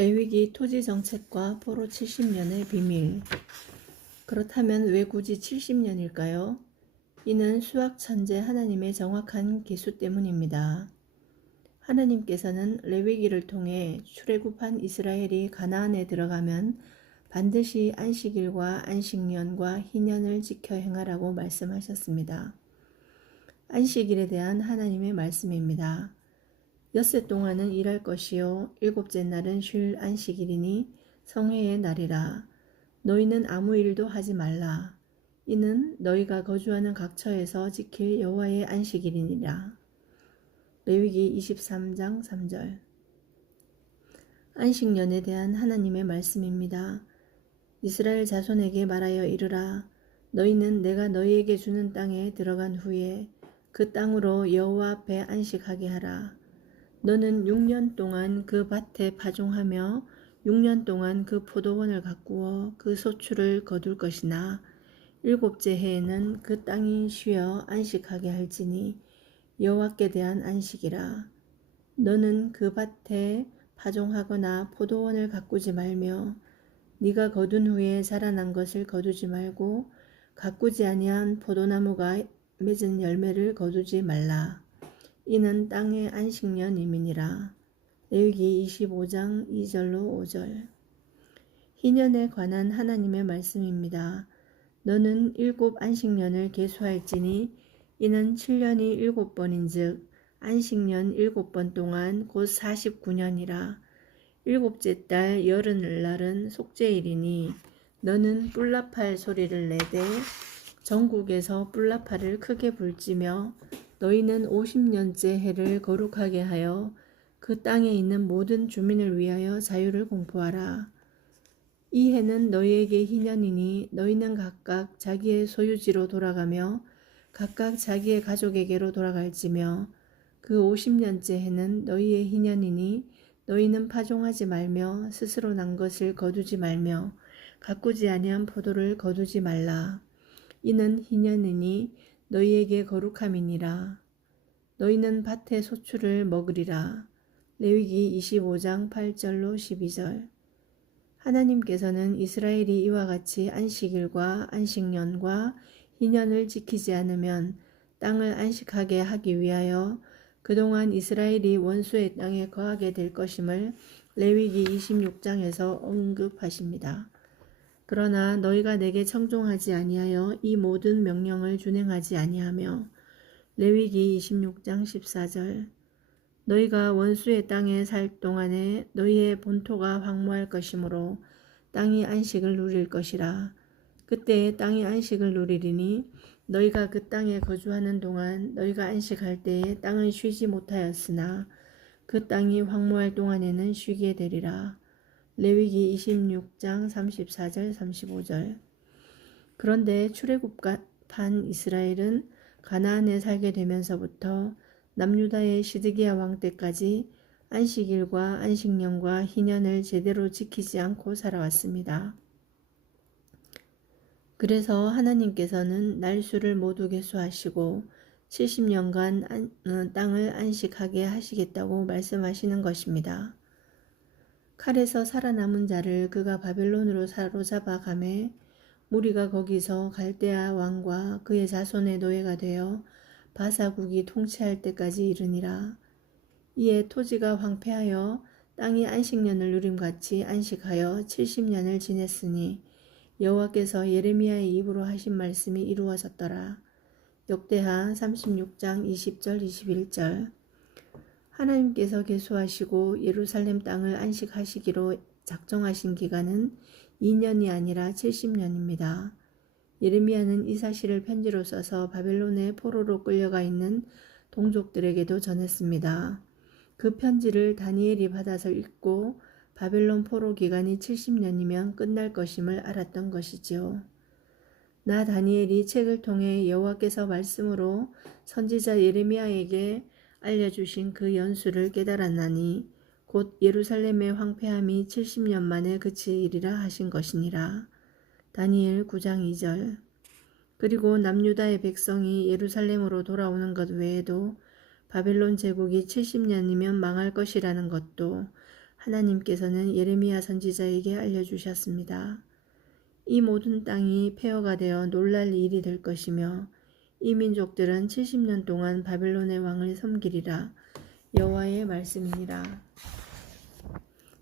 레위기 토지 정책과 포로 70년의 비밀. 그렇다면 왜 굳이 70년일까요? 이는 수학 천재 하나님의 정확한 기수 때문입니다. 하나님께서는 레위기를 통해 출애굽한 이스라엘이 가나안에 들어가면 반드시 안식일과 안식년과 희년을 지켜 행하라고 말씀하셨습니다. 안식일에 대한 하나님의 말씀입니다. 엿새 동안은 일할 것이요 일곱째 날은 쉴 안식일이니 성회의 날이라. 너희는 아무 일도 하지 말라. 이는 너희가 거주하는 각 처에서 지킬 여호와의 안식일이니라. 레위기 23장 3절. 안식년에 대한 하나님의 말씀입니다. 이스라엘 자손에게 말하여 이르라. 너희는 내가 너희에게 주는 땅에 들어간 후에 그 땅으로 여호와 앞에 안식하게 하라. 너는 6년 동안 그 밭에 파종하며 6년 동안 그 포도원을 가꾸어 그 소출을 거둘 것이나 일곱째 해에는 그 땅이 쉬어 안식하게 할지니 여호와께 대한 안식이라. 너는 그 밭에 파종하거나 포도원을 가꾸지 말며 네가 거둔 후에 자라난 것을 거두지 말고 가꾸지 아니한 포도나무가 맺은 열매를 거두지 말라. 이는 땅의 안식년임이니라. 레위기 25장 2절로 5절. 희년에 관한 하나님의 말씀입니다. 너는 7 안식년을 계수할지니 이는 7년이 7번인즉 안식년 7번 동안 곧 49년이라. 일곱째 달 열흘날은 속죄일이니 너는 뿔라팔 소리를 내되 전국에서 뿔라팔을 크게 불지며 너희는 50년째 해를 거룩하게 하여 그 땅에 있는 모든 주민을 위하여 자유를 공포하라. 이 해는 너희에게 희년이니 너희는 각각 자기의 소유지로 돌아가며 각각 자기의 가족에게로 돌아갈지며 그 50년째 해는 너희의 희년이니 너희는 파종하지 말며 스스로 난 것을 거두지 말며 가꾸지 아니한 포도를 거두지 말라. 이는 희년이니 너희에게 거룩함이니라. 너희는 밭의 소출을 먹으리라. 레위기 25장 8절로 12절. 하나님께서는 이스라엘이 이와 같이 안식일과 안식년과 희년을 지키지 않으면 땅을 안식하게 하기 위하여 그동안 이스라엘이 원수의 땅에 거하게 될 것임을 레위기 26장에서 언급하십니다. 그러나 너희가 내게 청종하지 아니하여 이 모든 명령을 준행하지 아니하며 레위기 26장 14절. 너희가 원수의 땅에 살 동안에 너희의 본토가 황무할 것이므로 땅이 안식을 누릴 것이라. 그때에 땅이 안식을 누리리니 너희가 그 땅에 거주하는 동안 너희가 안식할 때에 땅은 쉬지 못하였으나 그 땅이 황무할 동안에는 쉬게 되리라. 레위기 26장 34절 35절. 그런데 출애굽한 이스라엘은 가나안에 살게 되면서부터 남유다의 시드기야 왕 때까지 안식일과 안식년과 희년을 제대로 지키지 않고 살아왔습니다. 그래서 하나님께서는 날수를 모두 계수하시고 70년간 땅을 안식하게 하시겠다고 말씀하시는 것입니다. 칼에서 살아남은 자를 그가 바벨론으로 사로잡아 가매 무리가 거기서 갈대아 왕과 그의 자손의 노예가 되어 바사국이 통치할 때까지 이르니라. 이에 토지가 황폐하여 땅이 안식년을 누림같이 안식하여 70년을 지냈으니 여호와께서 예레미야의 입으로 하신 말씀이 이루어졌더라. 역대하 36장 20절 21절. 하나님께서 계수하시고 예루살렘 땅을 안식하시기로 작정하신 기간은 2년이 아니라 70년입니다. 예레미야는 이 사실을 편지로 써서 바벨론의 포로로 끌려가 있는 동족들에게도 전했습니다. 그 편지를 다니엘이 받아서 읽고 바벨론 포로 기간이 70년이면 끝날 것임을 알았던 것이지요. 나 다니엘이 책을 통해 여호와께서 말씀으로 선지자 예레미야에게 알려주신 그 연수를 깨달았나니 곧 예루살렘의 황폐함이 70년 만에 그치리라 하신 것이니라. 다니엘 9장 2절. 그리고 남유다의 백성이 예루살렘으로 돌아오는 것 외에도 바벨론 제국이 70년이면 망할 것이라는 것도 하나님께서는 예레미야 선지자에게 알려주셨습니다. 이 모든 땅이 폐허가 되어 놀랄 일이 될 것이며 이 민족들은 70년 동안 바벨론의 왕을 섬기리라. 여호와의 말씀이니라.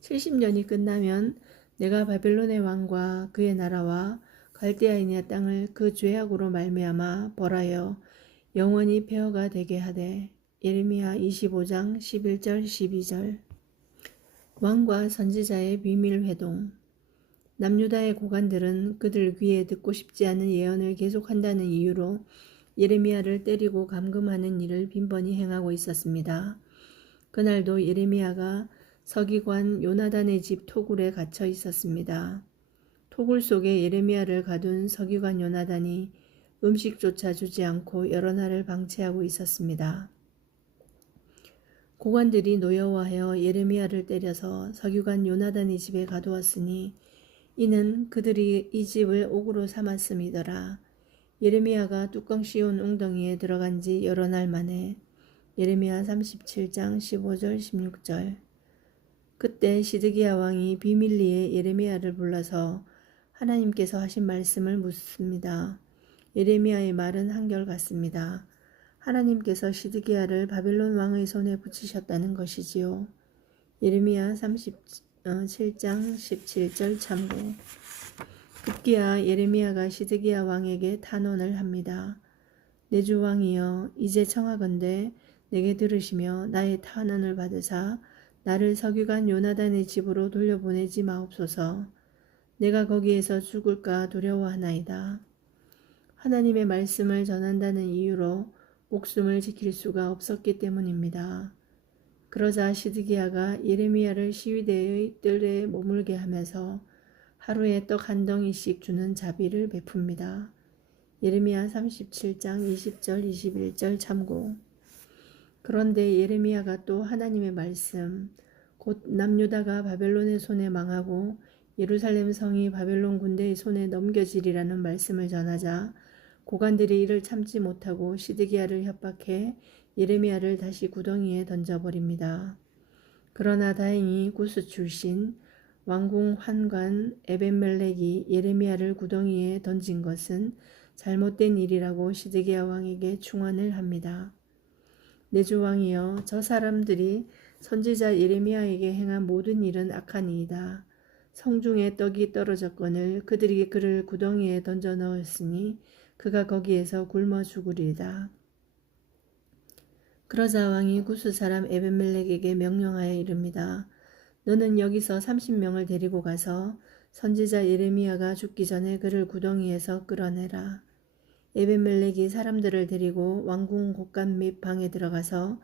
70년이 끝나면 내가 바벨론의 왕과 그의 나라와 갈대아인의 땅을 그 죄악으로 말미암아 벌하여 영원히 폐허가 되게 하되. 예레미야 25장 11절 12절. 왕과 선지자의 비밀 회동. 남유다의 고관들은 그들 귀에 듣고 싶지 않은 예언을 계속한다는 이유로 예레미야를 때리고 감금하는 일을 빈번히 행하고 있었습니다. 그날도 예레미야가 서기관 요나단의 집 토굴에 갇혀 있었습니다. 토굴 속에 예레미야를 가둔 서기관 요나단이 음식조차 주지 않고 여러 날을 방치하고 있었습니다. 고관들이 노여워하여 예레미야를 때려서 서기관 요나단의 집에 가두었으니 이는 그들이 이 집을 옥으로 삼았음이더라. 예레미야가 뚜껑 씌운 웅덩이에 들어간 지 여러 날 만에. 예레미야 37장 15절 16절. 그때 시드기야 왕이 비밀리에 예레미야를 불러서 하나님께서 하신 말씀을 묻습니다. 예레미야의 말은 한결같습니다. 하나님께서 시드기야를 바벨론 왕의 손에 붙이셨다는 것이지요. 예레미야 37장 17절 참고. 급기야 예레미야가 시드기야 왕에게 탄원을 합니다. 내 주 왕이여, 이제 청하건대 내게 들으시며 나의 탄원을 받으사 나를 서기관 요나단의 집으로 돌려보내지 마옵소서. 내가 거기에서 죽을까 두려워하나이다. 하나님의 말씀을 전한다는 이유로 목숨을 지킬 수가 없었기 때문입니다. 그러자 시드기야가 예레미야를 시위대의 뜰에 머물게 하면서 하루에 떡 한 덩이씩 주는 자비를 베풉니다. 예레미야 37장 20절 21절 참고. 그런데 예레미야가 또 하나님의 말씀, 곧 남유다가 바벨론의 손에 망하고 예루살렘 성이 바벨론 군대의 손에 넘겨지리라는 말씀을 전하자 고관들이 이를 참지 못하고 시드기야를 협박해 예레미야를 다시 구덩이에 던져버립니다. 그러나 다행히 구스 출신 왕궁 환관 에벤멜렉이 예레미야를 구덩이에 던진 것은 잘못된 일이라고 시드기야 왕에게 충언을 합니다. 내 주 왕이여, 저 사람들이 선지자 예레미야에게 행한 모든 일은 악하니이다. 성중에 떡이 떨어졌거늘 그들이 그를 구덩이에 던져 넣었으니 그가 거기에서 굶어 죽으리이다. 그러자 왕이 구스 사람 에벤멜렉에게 명령하여 이릅니다. 너는 여기서 30명을 데리고 가서 선지자 예레미야가 죽기 전에 그를 구덩이에서 끌어내라. 에벤멜렉이 사람들을 데리고 왕궁 곳간 및 방에 들어가서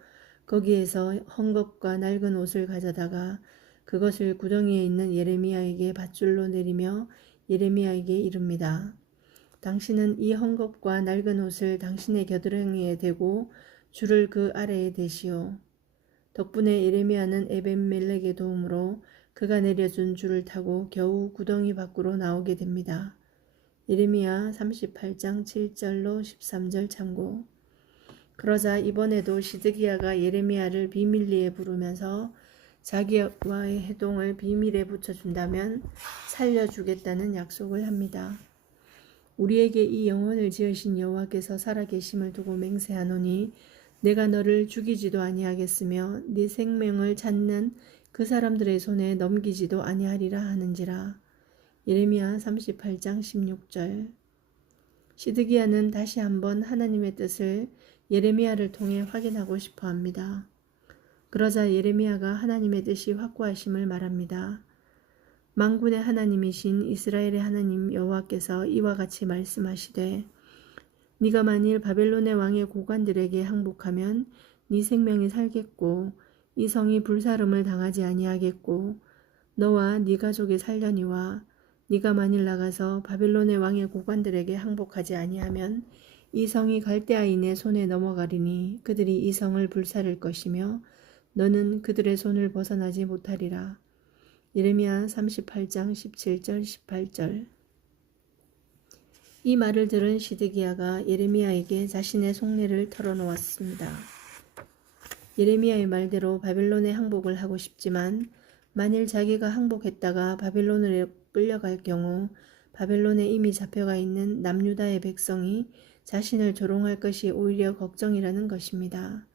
거기에서 헝겊과 낡은 옷을 가져다가 그것을 구덩이에 있는 예레미야에게 밧줄로 내리며 예레미야에게 이릅니다. 당신은 이 헝겊과 낡은 옷을 당신의 겨드랑이에 대고 줄을 그 아래에 대시오. 덕분에 예레미야는 에벤멜렉의 도움으로 그가 내려준 줄을 타고 겨우 구덩이 밖으로 나오게 됩니다. 예레미야 38장 7절로 13절 참고. 그러자 이번에도 시드기야가 예레미야를 비밀리에 부르면서 자기와의 해동을 비밀에 붙여준다면 살려주겠다는 약속을 합니다. 우리에게 이 영혼을 지으신 여호와께서 살아계심을 두고 맹세하노니 내가 너를 죽이지도 아니하겠으며 네 생명을 찾는 그 사람들의 손에 넘기지도 아니하리라 하는지라. 예레미야 38장 16절. 시드기야는 다시 한번 하나님의 뜻을 예레미야를 통해 확인하고 싶어 합니다. 그러자 예레미야가 하나님의 뜻이 확고하심을 말합니다. 만군의 하나님이신 이스라엘의 하나님 여호와께서 이와 같이 말씀하시되 네가 만일 바벨론의 왕의 고관들에게 항복하면 네 생명이 살겠고 이 성이 불사름을 당하지 아니하겠고 너와 네 가족이 살려니와 네가 만일 나가서 바벨론의 왕의 고관들에게 항복하지 아니하면 이 성이 갈대아인의 손에 넘어가리니 그들이 이 성을 불사를 것이며 너는 그들의 손을 벗어나지 못하리라. 예레미야 38장 17절 18절. 이 말을 들은 시드기야가 예레미야에게 자신의 속내를 털어놓았습니다. 예레미야의 말대로 바벨론에 항복을 하고 싶지만 만일 자기가 항복했다가 바벨론으로 끌려갈 경우 바벨론에 이미 잡혀가 있는 남유다의 백성이 자신을 조롱할 것이 오히려 걱정이라는 것입니다.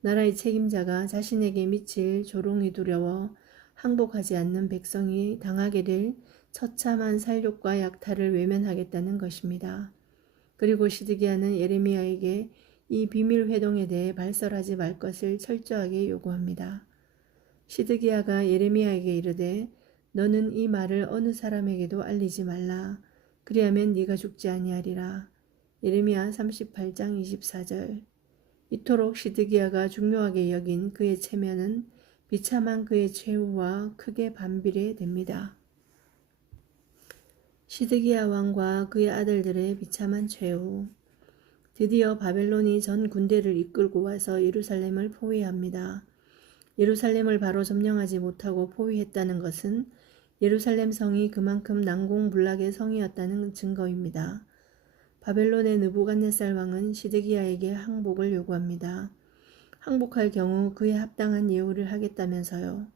나라의 책임자가 자신에게 미칠 조롱이 두려워 항복하지 않는 백성이 당하게 될 처참한 살육과 약탈을 외면하겠다는 것입니다. 그리고 시드기야는 예레미야에게 이 비밀 회동에 대해 발설하지 말 것을 철저하게 요구합니다. 시드기야가 예레미야에게 이르되 너는 이 말을 어느 사람에게도 알리지 말라. 그리하면 네가 죽지 아니하리라. 예레미야 38장 24절. 이토록 시드기야가 중요하게 여긴 그의 체면은 비참한 그의 최후와 크게 반비례 됩니다. 시드기야 왕과 그의 아들들의 비참한 최후. 드디어 바벨론이 전 군대를 이끌고 와서 예루살렘을 포위합니다. 예루살렘을 바로 점령하지 못하고 포위했다는 것은 예루살렘 성이 그만큼 난공불락의 성이었다는 증거입니다. 바벨론의 느부갓네살 왕은 시드기야에게 항복을 요구합니다. 항복할 경우 그에 합당한 예우를 하겠다면서요.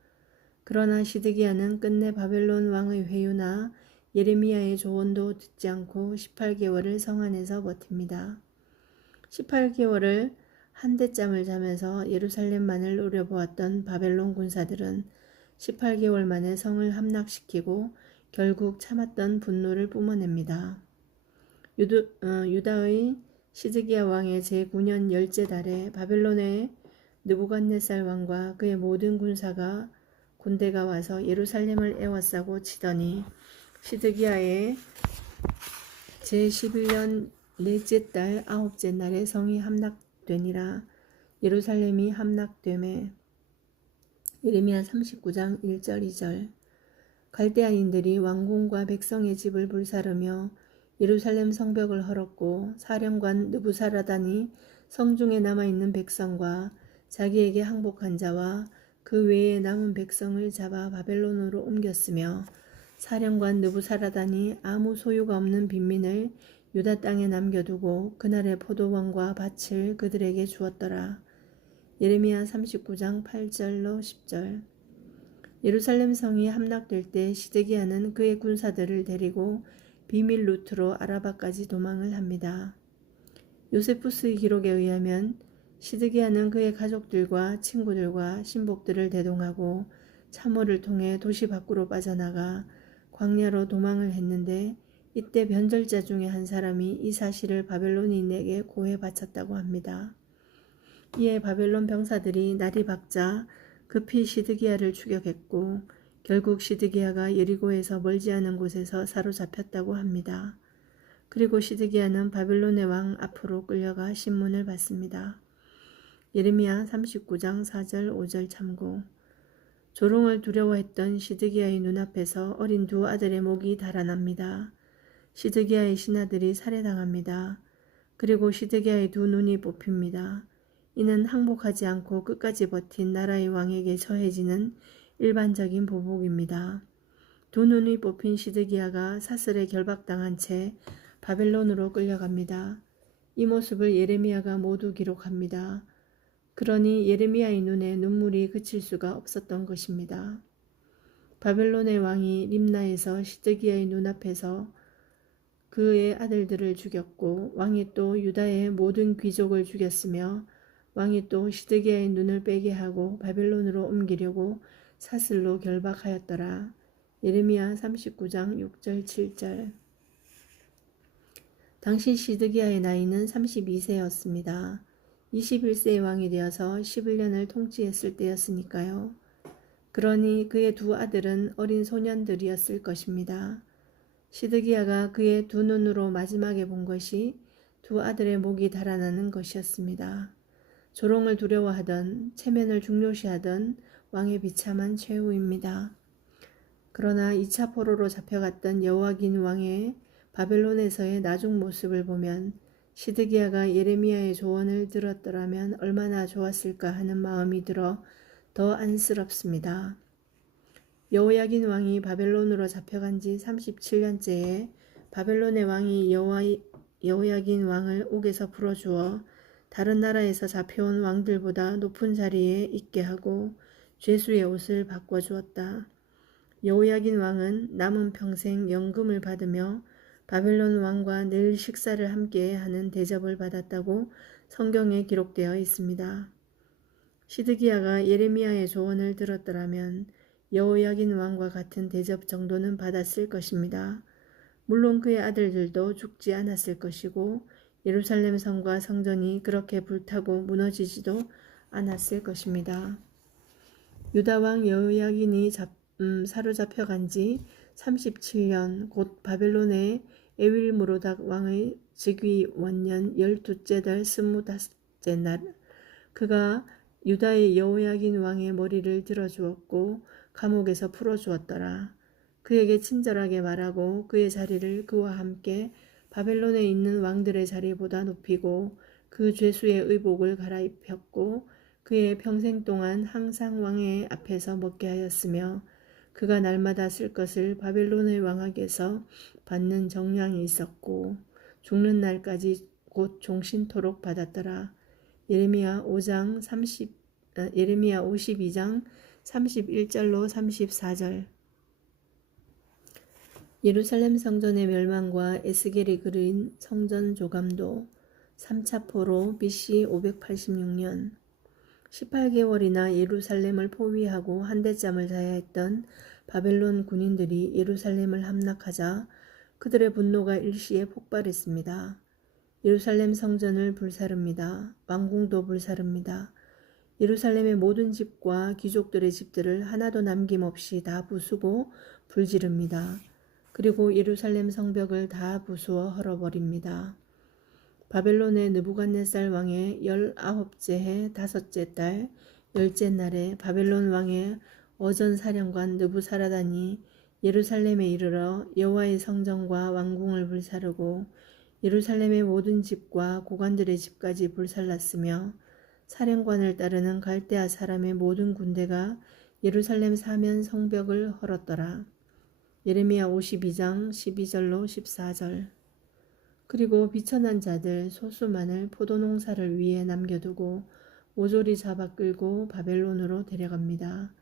그러나 시드기야는 끝내 바벨론 왕의 회유나 예레미야의 조언도 듣지 않고 18개월을 성 안에서 버팁니다. 18개월을 한대짬을 자면서 예루살렘만을 노려보았던 바벨론 군사들은 18개월 만에 성을 함락시키고 결국 참았던 분노를 뿜어냅니다. 유다의 시드기야 왕의 제9년 열째 달에 바벨론의 느부갓네살 왕과 그의 모든 군대가 와서 예루살렘을 에워싸고 치더니 시드기야의 제11년 넷째 달 아홉째 날에 성이 함락되니라. 예루살렘이 함락되매. 예레미야 39장 1절 2절. 갈대아인들이 왕궁과 백성의 집을 불사르며 예루살렘 성벽을 헐었고 사령관 느부사라단이 성중에 남아있는 백성과 자기에게 항복한 자와 그 외에 남은 백성을 잡아 바벨론으로 옮겼으며 사령관 느부사라단이 아무 소유가 없는 빈민을 유다 땅에 남겨두고 그날의 포도원과 밭을 그들에게 주었더라. 예레미야 39장 8절로 10절. 예루살렘 성이 함락될 때 시드기야는 그의 군사들을 데리고 비밀 루트로 아라바까지 도망을 합니다. 요세푸스의 기록에 의하면 시드기야는 그의 가족들과 친구들과 신복들을 대동하고 참호를 통해 도시 밖으로 빠져나가 광야로 도망을 했는데 이때 변절자 중에 한 사람이 이 사실을 바벨론인에게 고해 바쳤다고 합니다. 이에 바벨론 병사들이 날이 밝자 급히 시드기야를 추격했고 결국 시드기야가 여리고에서 멀지 않은 곳에서 사로잡혔다고 합니다. 그리고 시드기야는 바벨론의 왕 앞으로 끌려가 신문을 받습니다. 예레미야 39장 4절 5절 참고. 조롱을 두려워했던 시드기야의 눈앞에서 어린 두 아들의 목이 달아납니다. 시드기야의 신하들이 살해당합니다. 그리고 시드기야의 두 눈이 뽑힙니다. 이는 항복하지 않고 끝까지 버틴 나라의 왕에게 처해지는 일반적인 보복입니다. 두 눈이 뽑힌 시드기야가 사슬에 결박당한 채 바벨론으로 끌려갑니다. 이 모습을 예레미야가 모두 기록합니다. 그러니 예레미야의 눈에 눈물이 그칠 수가 없었던 것입니다. 바벨론의 왕이 림나에서 시드기야의 눈앞에서 그의 아들들을 죽였고 왕이 또 유다의 모든 귀족을 죽였으며 왕이 또 시드기야의 눈을 빼게 하고 바벨론으로 옮기려고 사슬로 결박하였더라. 예레미야 39장 6절 7절. 당시 시드기야의 나이는 32세였습니다. 21세의 왕이 되어서 11년을 통치했을 때였으니까요. 그러니 그의 두 아들은 어린 소년들이었을 것입니다. 시드기야가 그의 두 눈으로 마지막에 본 것이 두 아들의 목이 달아나는 것이었습니다. 조롱을 두려워하던 체면을 중요시하던 왕의 비참한 최후입니다. 그러나 2차 포로로 잡혀갔던 여호야긴 왕의 바벨론에서의 나중 모습을 보면 시드기야가 예레미야의 조언을 들었더라면 얼마나 좋았을까 하는 마음이 들어 더 안쓰럽습니다. 여호야긴 왕이 바벨론으로 잡혀간 지 37년째에 바벨론의 왕이 여호야긴 왕을 옥에서 풀어주어 다른 나라에서 잡혀온 왕들보다 높은 자리에 있게 하고 죄수의 옷을 바꿔주었다. 여호야긴 왕은 남은 평생 연금을 받으며 바벨론 왕과 늘 식사를 함께 하는 대접을 받았다고 성경에 기록되어 있습니다. 시드기야가 예레미야의 조언을 들었더라면 여호야긴 왕과 같은 대접 정도는 받았을 것입니다. 물론 그의 아들들도 죽지 않았을 것이고 예루살렘 성과 성전이 그렇게 불타고 무너지지도 않았을 것입니다. 유다 왕 여호야긴이 사로잡혀간 지 37년 곧 바벨론의 에윌무로닥 왕의 즉위 원년 12째 달 25째 날 그가 유다의 여호야긴 왕의 머리를 들어주었고 감옥에서 풀어주었더라. 그에게 친절하게 말하고 그의 자리를 그와 함께 바벨론에 있는 왕들의 자리보다 높이고 그 죄수의 의복을 갈아입혔고 그의 평생 동안 항상 왕의 앞에서 먹게 하였으며 그가 날마다 쓸 것을 바벨론의 왕에게서 받는 정량이 있었고 죽는 날까지 곧 종신토록 받았더라. 예레미야 52장 31절로 34절. 예루살렘 성전의 멸망과 에스겔이 그린 성전 조감도 3차 포로 BC 586년 18개월이나 예루살렘을 포위하고 한대짬을 자야 했던 바벨론 군인들이 예루살렘을 함락하자 그들의 분노가 일시에 폭발했습니다. 예루살렘 성전을 불사릅니다. 왕궁도 불사릅니다. 예루살렘의 모든 집과 귀족들의 집들을 하나도 남김없이 다 부수고 불지릅니다. 그리고 예루살렘 성벽을 다 부수어 헐어버립니다. 바벨론의 느부갓네살 왕의 19째 해 5째 달 10째 날에 바벨론 왕의 어전사령관 느부사라단이 예루살렘에 이르러 여호와의 성전과 왕궁을 불사르고 예루살렘의 모든 집과 고관들의 집까지 불살랐으며 사령관을 따르는 갈대아 사람의 모든 군대가 예루살렘 사면 성벽을 헐었더라. 예레미야 52장 12절로 14절. 그리고 비천한 자들 소수만을 포도농사를 위해 남겨두고 모조리 잡아 끌고 바벨론으로 데려갑니다.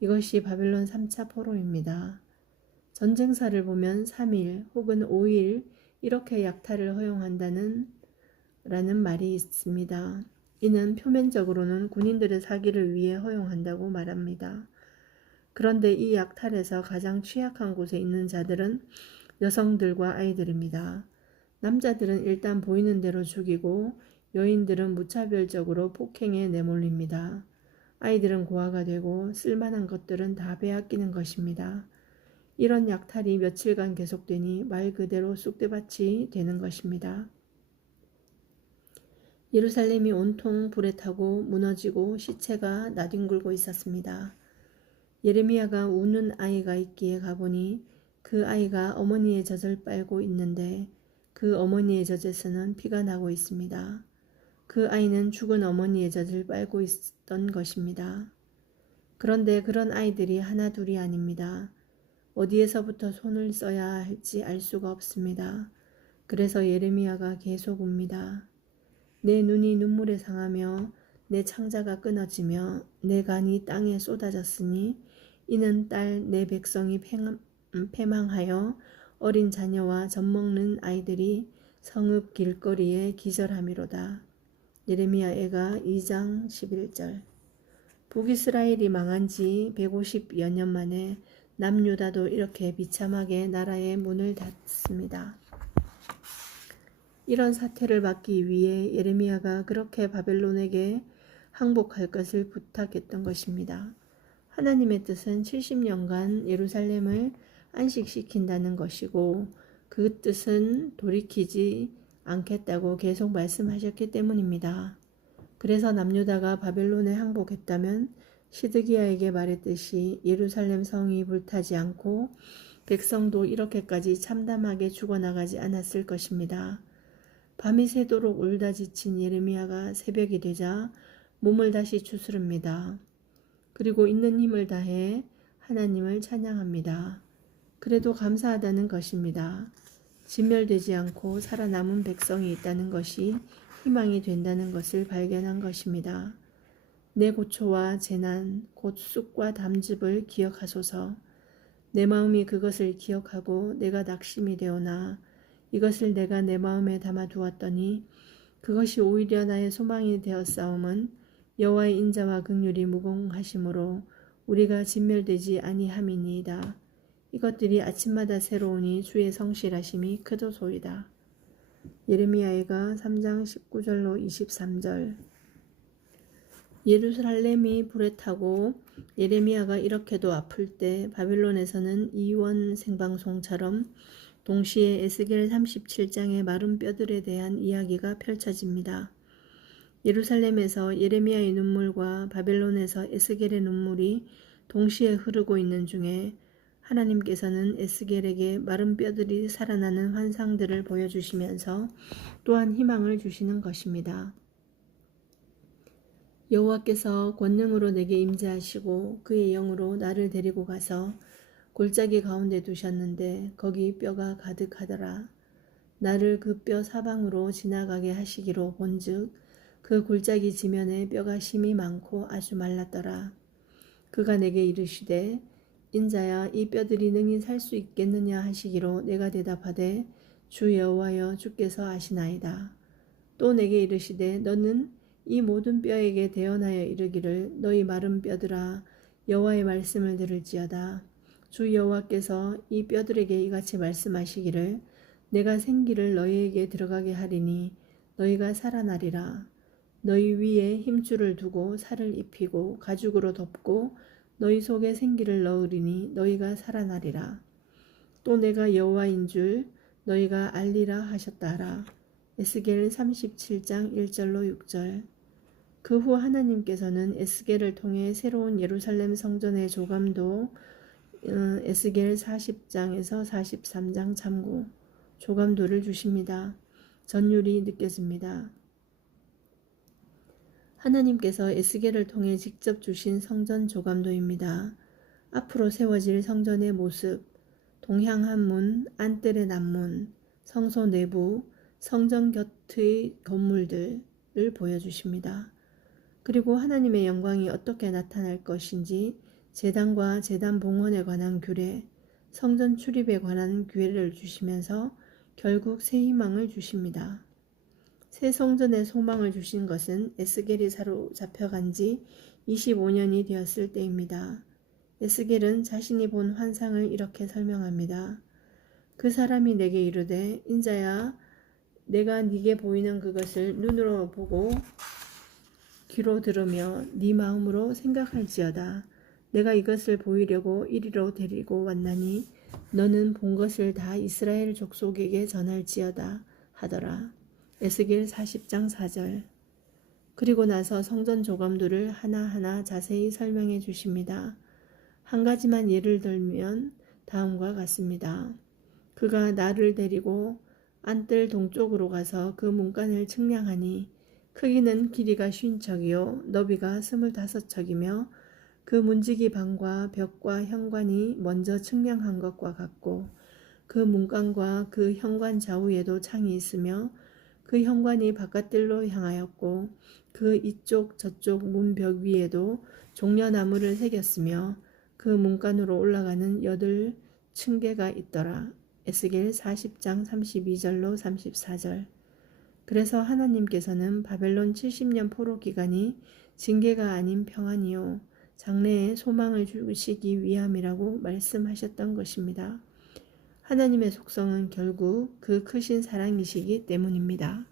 이것이 바벨론 3차 포로입니다. 전쟁사를 보면 3일 혹은 5일 이렇게 약탈을 허용한다는 라는 말이 있습니다. 이는 표면적으로는 군인들의 사기를 위해 허용한다고 말합니다. 그런데 이 약탈에서 가장 취약한 곳에 있는 자들은 여성들과 아이들입니다. 남자들은 일단 보이는 대로 죽이고 여인들은 무차별적으로 폭행에 내몰립니다. 아이들은 고아가 되고 쓸만한 것들은 다 빼앗기는 것입니다. 이런 약탈이 며칠간 계속되니 말 그대로 쑥대밭이 되는 것입니다. 예루살렘이 온통 불에 타고 무너지고 시체가 나뒹굴고 있었습니다. 예레미야가 우는 아이가 있기에 가보니 그 아이가 어머니의 젖을 빨고 있는데 그 어머니의 젖에서는 피가 나고 있습니다. 그 아이는 죽은 어머니의 젖을 빨고 있던 것입니다. 그런데 그런 아이들이 하나 둘이 아닙니다. 어디에서부터 손을 써야 할지 알 수가 없습니다. 그래서 예레미야가 계속 웁니다. 내 눈이 눈물에 상하며 내 창자가 끊어지며 내 간이 땅에 쏟아졌으니 이는 딸 내 백성이 패망하여 어린 자녀와 젖먹는 아이들이 성읍 길거리에 기절함이로다. 예레미야 애가 2장 11절. 북이스라엘이 망한 지 150여 년 만에 남유다도 이렇게 비참하게 나라의 문을 닫습니다. 이런 사태를 막기 위해 예레미야가 그렇게 바벨론에게 항복할 것을 부탁했던 것입니다. 하나님의 뜻은 70년간 예루살렘을 안식시킨다는 것이고 그 뜻은 돌이키지 않겠다고 계속 말씀하셨기 때문입니다. 그래서 남유다가 바벨론에 항복했다면 시드기야에게 말했듯이 예루살렘 성이 불타지 않고 백성도 이렇게까지 참담하게 죽어나가지 않았을 것입니다. 밤이 새도록 울다 지친 예레미야가 새벽이 되자 몸을 다시 추스릅니다. 그리고 있는 힘을 다해 하나님을 찬양합니다. 그래도 감사하다는 것입니다. 진멸되지 않고 살아남은 백성이 있다는 것이 희망이 된다는 것을 발견한 것입니다. 내 고초와 재난 곧 쑥과 담즙을 기억하소서. 내 마음이 그것을 기억하고 내가 낙심이 되오나 이것을 내가 내 마음에 담아두었더니 그것이 오히려 나의 소망이 되었사옴은 여호와의 인자와 긍휼이 무궁하심으로 우리가 진멸되지 아니함이니이다. 이것들이 아침마다 새로우니 주의 성실하심이 크도소이다. 예레미야가 3장 19절로 23절. 예루살렘이 불에 타고 예레미야가 이렇게도 아플 때 바빌론에서는 이원 생방송처럼 동시에 에스겔 37장의 마른 뼈들에 대한 이야기가 펼쳐집니다. 예루살렘에서 예레미야의 눈물과 바벨론에서 에스겔의 눈물이 동시에 흐르고 있는 중에 하나님께서는 에스겔에게 마른 뼈들이 살아나는 환상들을 보여주시면서 또한 희망을 주시는 것입니다. 여호와께서 권능으로 내게 임재하시고 그의 영으로 나를 데리고 가서 골짜기 가운데 두셨는데 거기 뼈가 가득하더라. 나를 그 뼈 사방으로 지나가게 하시기로 본즉 그 골짜기 지면에 뼈가 심이 많고 아주 말랐더라. 그가 내게 이르시되 인자야 이 뼈들이 능히 살 수 있겠느냐 하시기로 내가 대답하되 주 여호와여 주께서 아시나이다. 또 내게 이르시되 너는 이 모든 뼈에게 대언하여 이르기를 너희 마른 뼈들아 여호와의 말씀을 들을지어다. 주 여호와께서 이 뼈들에게 이같이 말씀하시기를 내가 생기를 너희에게 들어가게 하리니 너희가 살아나리라. 너희 위에 힘줄을 두고 살을 입히고 가죽으로 덮고 너희 속에 생기를 넣으리니 너희가 살아나리라. 또 내가 여호와인 줄 너희가 알리라 하셨다 하라. 에스겔 37장 1절로 6절. 그 후 하나님께서는 에스겔을 통해 새로운 예루살렘 성전의 조감도 에스겔 40장에서 43장 참고 조감도를 주십니다. 전율이 느껴집니다. 하나님께서 에스겔을 통해 직접 주신 성전 조감도입니다. 앞으로 세워질 성전의 모습, 동향한 문, 안뜰의 남문, 성소 내부, 성전 곁의 건물들을 보여주십니다. 그리고 하나님의 영광이 어떻게 나타날 것인지 제단과 제단 봉헌에 관한 규례, 성전 출입에 관한 규례를 주시면서 결국 새 희망을 주십니다. 새 성전의 소망을 주신 것은 에스겔이 사로잡혀간 지 25년이 되었을 때입니다. 에스겔은 자신이 본 환상을 이렇게 설명합니다. 그 사람이 내게 이르되 인자야 내가 네게 보이는 그것을 눈으로 보고 귀로 들으며 네 마음으로 생각할지어다. 내가 이것을 보이려고 이리로 데리고 왔나니 너는 본 것을 다 이스라엘 족속에게 전할지어다 하더라. 에스겔 40장 4절. 그리고 나서 성전 조감도를 하나하나 자세히 설명해 주십니다. 한 가지만 예를 들면 다음과 같습니다. 그가 나를 데리고 안뜰 동쪽으로 가서 그 문간을 측량하니 크기는 길이가 50척이요 너비가 25척이며 그 문지기 방과 벽과 현관이 먼저 측량한 것과 같고 그 문간과 그 현관 좌우에도 창이 있으며 그 현관이 바깥뜰로 향하였고 그 이쪽 저쪽 문벽 위에도 종려나무를 새겼으며 그 문간으로 올라가는 8층계가 있더라. 에스겔 40장 32절로 34절. 그래서 하나님께서는 바벨론 70년 포로 기간이 징계가 아닌 평안이요 장래에 소망을 주시기 위함이라고 말씀하셨던 것입니다. 하나님의 속성은 결국 그 크신 사랑이시기 때문입니다.